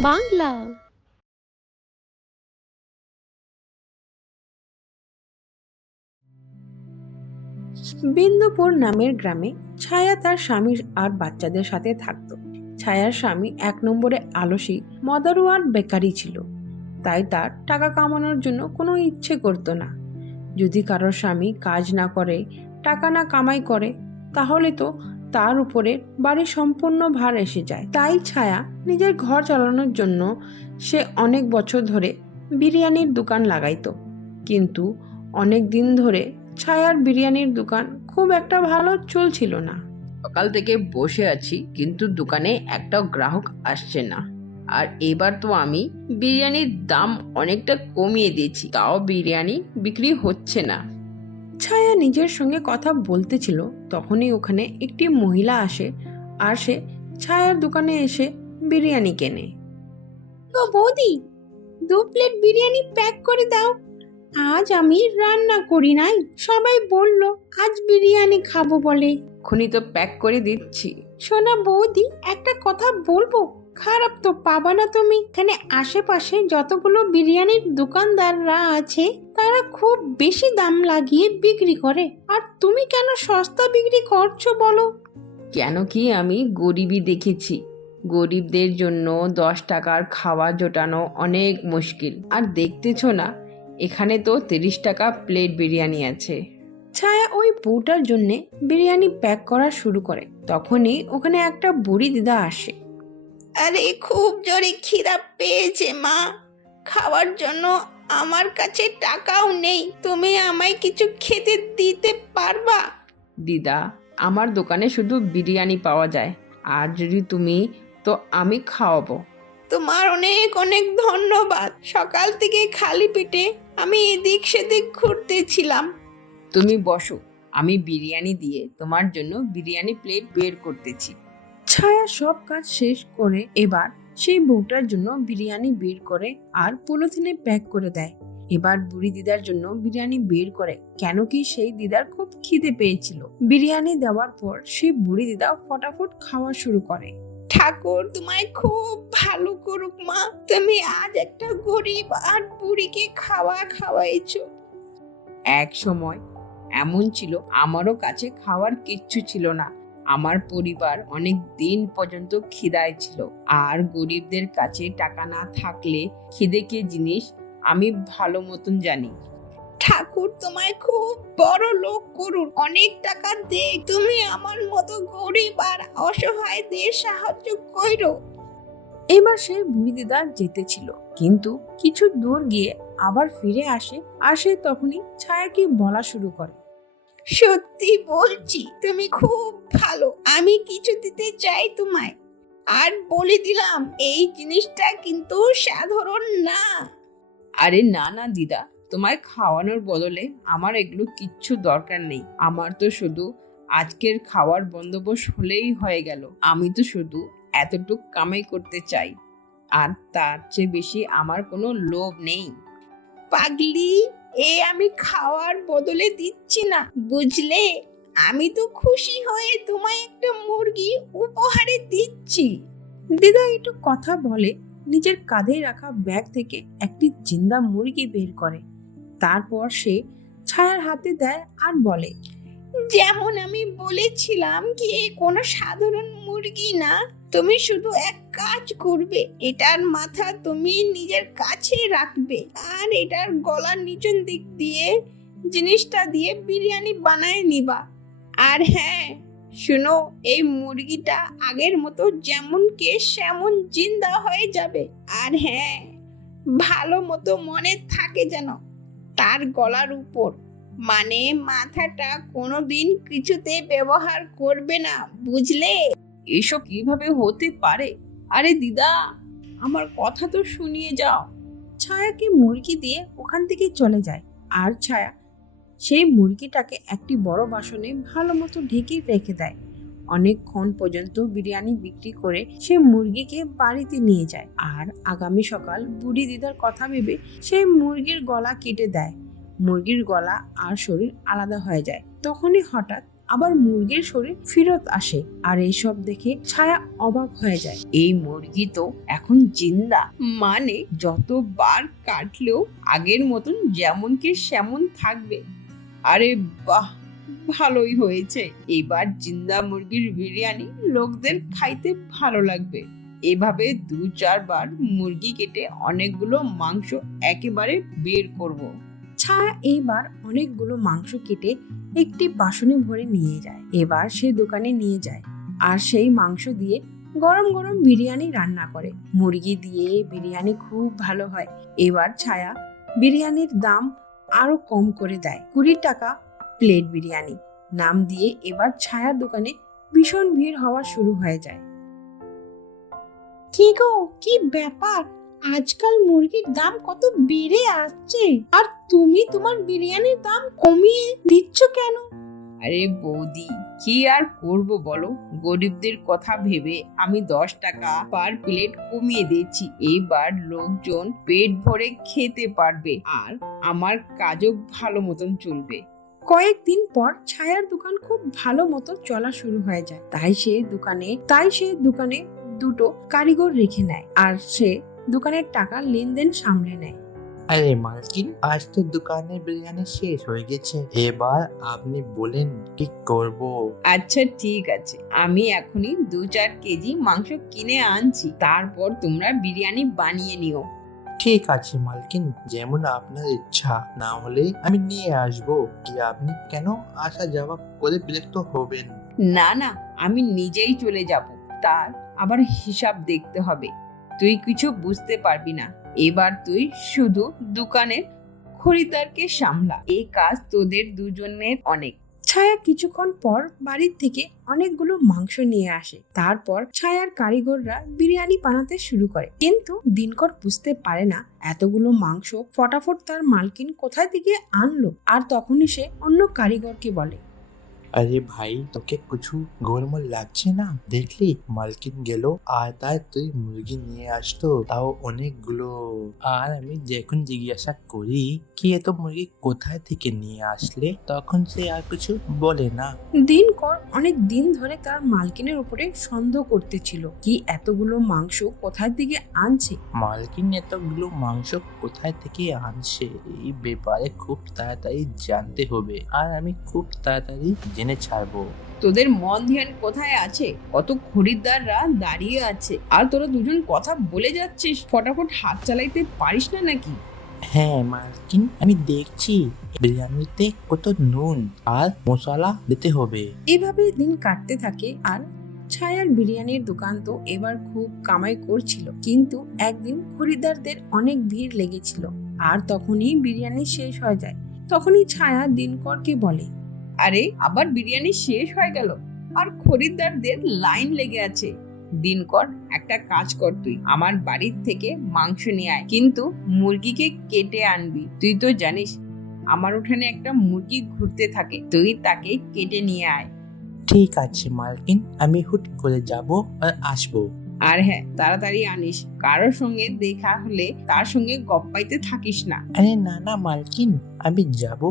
বাংলা। বিন্দুপুর নামের গ্রামে ছায়া তার স্বামী আর বাচ্চাদের সাথে থাকত। ছায়ার স্বামী 1 নম্বরে আলসী মদারুয়ার বেকারি ছিল, তাই তার টাকা কামানোর জন্য কোনো ইচ্ছে করত না। যদি কারোর স্বামী কাজ না করে, টাকা না কামাই করে, তাহলে তো তার উপরে বাড়ির সম্পূর্ণ ভার এসে যায়। তাই ছায়া নিজের ঘর চালানোর জন্য সে অনেক বছর ধরে বিরিয়ানির দোকান লাগাইতো। কিন্তু অনেক দিন ধরে ছায়ার বিরিয়ানির দোকান খুব একটা ভালো চলছিল না। সকাল থেকে বসে আছি, কিন্তু দোকানে একটাও গ্রাহক আসছে না। আর এবার তো আমি বিরিয়ানির দাম অনেকটা কমিয়ে দিয়েছি, তাও বিরিয়ানি বিক্রি হচ্ছে না। ছায়া নিজের সঙ্গে কথা বলতেছিল, তখনই ওখানে একটি মহিলা আসে আর সে ছায়ার দোকানে এসে বিরিয়ানি কেনে। গো বৌদি, 2 প্লেট বিরিয়ানি প্যাক করে দাও। আজ আমি রান্না করি নাই, সবাই বলল আজ বিরিয়ানি খাবো বলে। এখনই তো প্যাক করে দিচ্ছি। শোনা বৌদি, একটা কথা বলবো, খারাপ তো পাবা না তুমি? এখানে আশেপাশে যতগুলো বিরিয়ানির দোকানদাররা আছে তারা খুব বেশি দাম লাগিয়ে বিক্রি করে, আর তুমি কেন সস্তা বিক্রি করছো বলো? কেন কি আমি গরিবই দেখেছি। গরিবদের জন্য 10 টাকার খাওয়া জোটানো অনেক মুশকিল। আর দেখতেছো না, এখানে তো 30 টাকা প্লেট বিরিয়ানি আছে। ছায়া ওই বউটার জন্যে বিরিয়ানি প্যাক করা শুরু করে। তখনই ওখানে একটা বুড়ি দিদা আসে। আরে খুব জোরে খিদা পেয়েছে মা, খাওয়ার জন্য আমার কাছে টাকাও নেই, তুমি আমায় কিছু খেতে দিতে পারবা? দিদা, আমার দোকানে শুধু বিরিয়ানি পাওয়া যায়, আর যদি তুমি, তো আমি খাওয়াবো। তোমার অনেক অনেক ধন্যবাদ। সকাল থেকে খালি পেটে আমি এদিক সেদিক ঘুরতেছিলাম। তুমি বসো, আমি বিরিয়ানি দিয়ে তোমার জন্য বিরিয়ানি প্লেট বের করতেছি। ছায়া সব কাজ শেষ করে এবার সেই বউটার জন্য বিরিয়ানি বের করে আর পলিথিনে প্যাক করে দেয়। এবার বুড়ি দিদার জন্য বিরিয়ানি বের করে, কেন কি সেই দিদার খুব খিদে পেয়েছিল। বিরিয়ানি দেওয়ার পর সেই বুড়ি দিদা ফটাফট খাওয়া শুরু করে। ঠাকুর তোমায় খুব ভালো করুক মা, তুমি আজ একটা গরিব আর বুড়িকে খাওয়াইছো। এক সময় এমন ছিল, আমারও কাছে খাওয়ার কিচ্ছু ছিল না। আমার পরিবার অনেক দিন পর্যন্ত খিদায় ছিল। আর গরিবদের কাছে টাকা না থাকলে খিদে কি জিনিস আমি ভালো মতন জানি। ঠাকুর তোমায় খুব বড় লোক করুন, অনেক টাকা দে, তুমি আমার মতো গরিব আর অসহায়দের সাহায্য কইরো। এবার সেই বুড়ি দিদা যেতেছিল, কিন্তু কিছু দূর গিয়ে আবার ফিরে আসে আর সে তখনই ছায়াকে বলা শুরু করে। সত্যি বলছি, তুমি খুব ভালো, আমি কিছু দিতে চাই তোমায়। আর বলে দিলাম, এই জিনিসটা কিন্তু সাধারণ না। আরে না না দিদা, তোমায় খাওয়ানোর বদলে আমার এগুলো কিচ্ছু দরকার নেই। আমার তো শুধু আজকের খাওয়ার বন্দোবস্ত হলেই হয়ে গেল। আমি তো শুধু এতটুক কামাই করতে চাই, আর তার চেয়ে বেশি আমার কোনো লোভ নেই। পাগলি, আমি খাওয়ার বদলে দিচ্ছি না, বুঝলে? আমি তো খুশি হয়ে তোমায় একটা মুরগি উপহারে দিচ্ছি। দিদা একটু কথা বলে নিজের কাঁধে রাখা ব্যাগ থেকে একটি জিন্দা মুরগি বের করে। তারপর সে ছায়ার হাতে দেয় আর বলে, যেমন আমি বলেছিলাম কি, কোনো সাধারণ মুরগি না। তুমি শুধু এক কাজ করবে, এটার মাথা তুমি নিজের কাছে রাখবে আর এটার গলার নিচের দিক দিয়ে জিনিসটা দিয়ে বিরিয়ানি বানায় নিবা। আর হ্যাঁ শুনো, এই মুরগিটা আগের মতো যেমন কে সেমন জিন্দা হয়ে যাবে। আর হ্যাঁ, ভালো মতো মনে থাকে যেন তার গলার উপর, মানে মাথাটা কোনোদিন কিছুতে ব্যবহার করবে না, বুঝলে? এসব কিভাবে হতে পারে? আরে দিদা, আমার কথা তো শুনিয়ে যাও। ছায়াকে মুরগি দিয়ে ওখান থেকে চলে যায়। আর ছায়া সেই মুরগিটাকে একটি বড় বাসনে ভালো মতো ঢেকে রেখে দেয়। অনেকক্ষণ পর্যন্ত বিরিয়ানি বিক্রি করে সে মুরগিকে বাড়িতে নিয়ে যায়। আর আগামী সকাল বুড়ি দিদার কথা ভেবে সেই মুরগির গলা কেটে দেয়। মুরগির গলা আর শরীর আলাদা হয়ে যায়। তখনই হঠাৎ আবার মুরগির শরীর ফেরত আসে। আর এইসব দেখে ছায়া অবাক হয়ে যায়। এই মুরগি তো এখন জিন্দা, মানে যতবার কাটলেও আগের মতন যেমন কি সেমন থাকবে। আরে বাহ, ভালোই হয়েছে। এবার জিন্দা মুরগির বিরিয়ানি লোকদের খাইতে ভালো লাগবে। এভাবে 2-4 বার মুরগি কেটে অনেকগুলো মাংস একেবারে বের করব। ছায়া এইবার অনেকগুলো মাংস কেটে একটি বাসনে ভরে নিয়ে যায়। এবার সে দোকানে নিয়ে যায় আর সেই মাংস দিয়ে গরম গরম বিরিয়ানি রান্না করে। মুরগি দিয়ে বিরিয়ানি খুব ভালো হয়। এবার ছায়া বিরিয়ানির দাম আরো কম করে দেয়, 20 টাকা প্লেট বিরিয়ানি নাম দিয়ে। এবার ছায়ার দোকানে ভীষণ ভিড় হওয়া শুরু হয়ে যায়। কি গো, কি ব্যাপার? আজকাল মুরগির দাম কত বেড়ে আসছে, আর তুমি তোমার বিরিয়ানির দাম কমিয়ে দিচ্ছ কেন? আরে বৌদি, কি আর করব বলো, গরিবদের কথা ভেবে আমি 10 টাকা পার প্লেট কমিয়ে দিয়েছি। এইবার লোকজন পেট ভরে খেতে পারবে আর আমার কাজও ভালো মতন চলবে। কয়েকদিন পর ছায়ার দোকান খুব ভালো মতো চলা শুরু হয়ে যায়। তাই সে দোকানে দুটো কারিগর রেখে নেয় আর সে দোকানের টাকা লেনদেন সামলে নেয়। আরে মালকিন, আজ তো দোকানে বিরিয়ানি শেষ হয়ে গেছে, এবার আপনি বলেন কি করব? আচ্ছা ঠিক আছে, আমি এখনই 2-4 কেজি মাংস কিনে আনছি, তারপর তোমরা বিরিয়ানি বানিয়ে নিও। ঠিক আছে মালকিন, যেমন আপনার ইচ্ছা। না হলে আমি নিয়ে আসবো। কি আপনি কেন আসা যাওয়া করে বিরক্ত হবেন? না না, আমি নিজেই চলে যাব, তার আবার হিসাব দেখতে হবে। তুই কিছু বুঝতে পারবি না। এবার তুই শুধু দোকানের খরিদ্দারকে সামলা, এই কাজ তোদের দুজনের অনেক। ছায়া কিছুক্ষণ পর বাড়ির থেকে অনেকগুলো মাংস নিয়ে আসে। তারপর ছায়ার কারিগররা বিরিয়ানি বানাতে শুরু করে। কিন্তু দিনকর বুঝতে পারে না এতগুলো মাংস ফটাফট তার মালকিন কোথায় থেকে আনলো। আর তখনই সে অন্য কারিগরকে বলে, আরে ভাই, তোকে কিছু গোলমাল লাগছে না? দেখলি মালকিন গেল আর তাই তুই মুরগি নিয়ে আসতো, তাও অনেকগুলো। আর আমি যখন জিজ্ঞাসা করি কি এত মুরগি কোথায় থেকে নিয়ে আসলে, তখন সে আর কিছু বলে না। দিনকর অনেক দিন ধরে তার মালকিনের উপরে সন্দেহ করতেছিল কি এতগুলো মাংস কোথায় থেকে আনছে। মালকিন এতগুলো মাংস কোথায় থেকে আনছে এই ব্যাপারে খুব তাড়াতাড়ি জানতে হবে, আর আমি খুব তাড়াতাড়ি জেনে ছাড়বো। তোদের মন ধ্যান কোথায় আছে? কত খরিদ্দাররা দাঁড়িয়ে আছে আর তোরা দুজন কথা বলে যাচ্ছিস। ফটাফট হাত চালাইতে পারিস না নাকি? হ্যাঁ মালকিন, আমি দেখছি বিরিয়ানিতে কত নুন আর মশলা দিতে হবে। এভাবে দিন কাটতে থাকে আর ছায়ার বিরিয়ানির দোকান তো এবার খুব কামাই করছিল। কিন্তু একদিন খরিদ্দারদের অনেক ভিড় লেগেছিল আর তখনই বিরিয়ানি শেষ হয়ে যায়। তখনই ছায়া দিনকরকে বলে, আরে আবার বিরিয়ানি শেষ হয়ে গেল আর খরিদ্দারদের লাইন লেগে আছে। দিনকর, একটা কাজ কর, তুই আমার বাড়ির থেকে মাংস নিয়ে আয়, কিন্তু মুরগিকে কেটে আনবি। তুই তো জানিস আমার উঠানে একটা মুরগি ঘুরতে থাকে, তুই তাকে কেটে নিয়ে আয়। ঠিক আছে মালকিন, আমি হুট করে যাব আর আসবো। আর হ্যাঁ, তাড়াতাড়ি আনিস। কারোর সঙ্গে দেখা হলে তার সঙ্গে গপ্পাইতে থাকিস না। আরে না না মালকিন, আমি যাব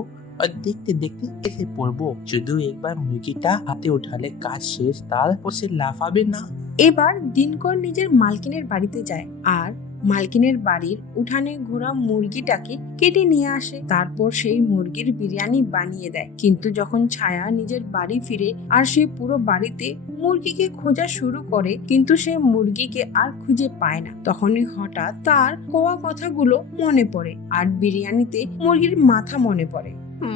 আর দেখতে দেখতে এসে পড়বো। শুধু একবার মুরগিটা হাতে উঠালে কাজ শেষ, তারপর সে লাফাবে না। এবার দিনকর নিজের মালকিনের বাড়িতে যায় আর মালকিনের বাড়ির উঠানে ঘোরা মুরগিটাকে কেটে নিয়ে আসে। তারপর সেই মুরগির বিরিয়ানি বানিয়ে দেয়। কিন্তু যখন ছায়া নিজের বাড়ি ফিরে আর সে পুরো বাড়িতে মুরগিকে খোঁজা শুরু করে, কিন্তু সে মুরগিকে আর খুঁজে পায় না। তখনই হঠাৎ তার কোয়া কথাগুলো মনে পড়ে আর বিরিয়ানিতে মুরগির মাথা মনে পড়ে।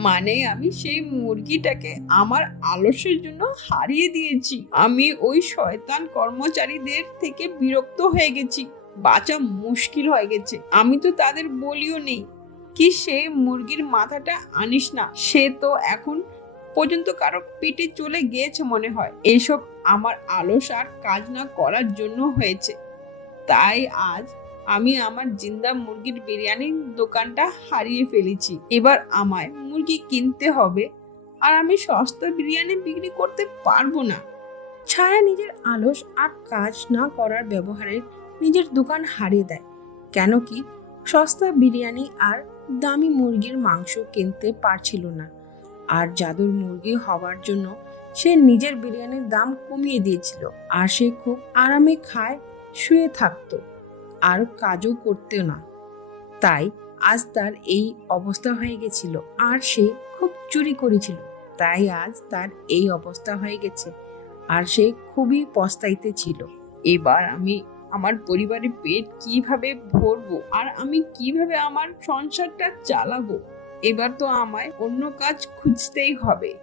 মানে আমি সেই মুরগিটাকে আমার আলস্যের জন্য হারিয়ে দিয়েছি। আমি ওই শয়তান কর্মচারীদের থেকে বিরক্ত হয়ে গেছি, বাঁচা মুশকিল হয়ে গেছে। আমি তো তাদের বলিও নেই কি সে মুরগির মাথাটা আনিস না। সে তো এখন পর্যন্ত কারো পেটে চলে গিয়েছে মনে হয়। এসব আমার আলস আর কাজ না করার জন্য হয়েছে। তাই আজ আমি আমার জিন্দা মুরগির বিরিয়ানির দোকানটা হারিয়ে ফেলেছি। এবার আমায় মুরগি কিনতে হবে আর আমি সস্তা বিরিয়ানি বিক্রি করতে পারবো না। ছায়া নিজের আলস আর কাজ না করার ব্যবহারে নিজের দোকান হারিয়ে দেয়। কেন কি সস্তা বিরিয়ানি আর দামি মুরগির মাংস কিনতে পারছিল না। আর জাদুর মুরগি হওয়ার জন্য সে নিজের বিরিয়ানির দাম কমিয়ে দিয়েছিল আর সে খুব আরামে খায়, শুয়ে থাকতো আর কাজও করতো না। তাই আজ তার এই অবস্থা হয়ে গেছিল। আর সে খুব চুরি করেছিল, তাই আজ তার এই অবস্থা হয়ে গেছে। আর সে খুবই পস্তাইতে ছিল। এবার আমি আমার পরিবারের পেট কিভাবে ভরবো আর আমি কিভাবে আমার সংসারটা চালাবো? এবার তো আমায় অন্য কাজ খুঁজতেই হবে।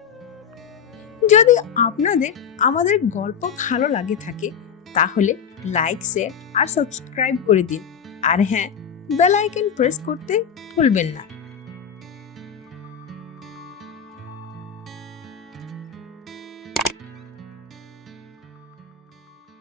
যদি আপনাদের আমাদের গল্প ভালো লাগে থাকে তাহলে লাইক, শেয়ার আর সাবস্ক্রাইব করে দিন। আর হ্যাঁ, বেল আইকন প্রেস করতে ভুলবেন না।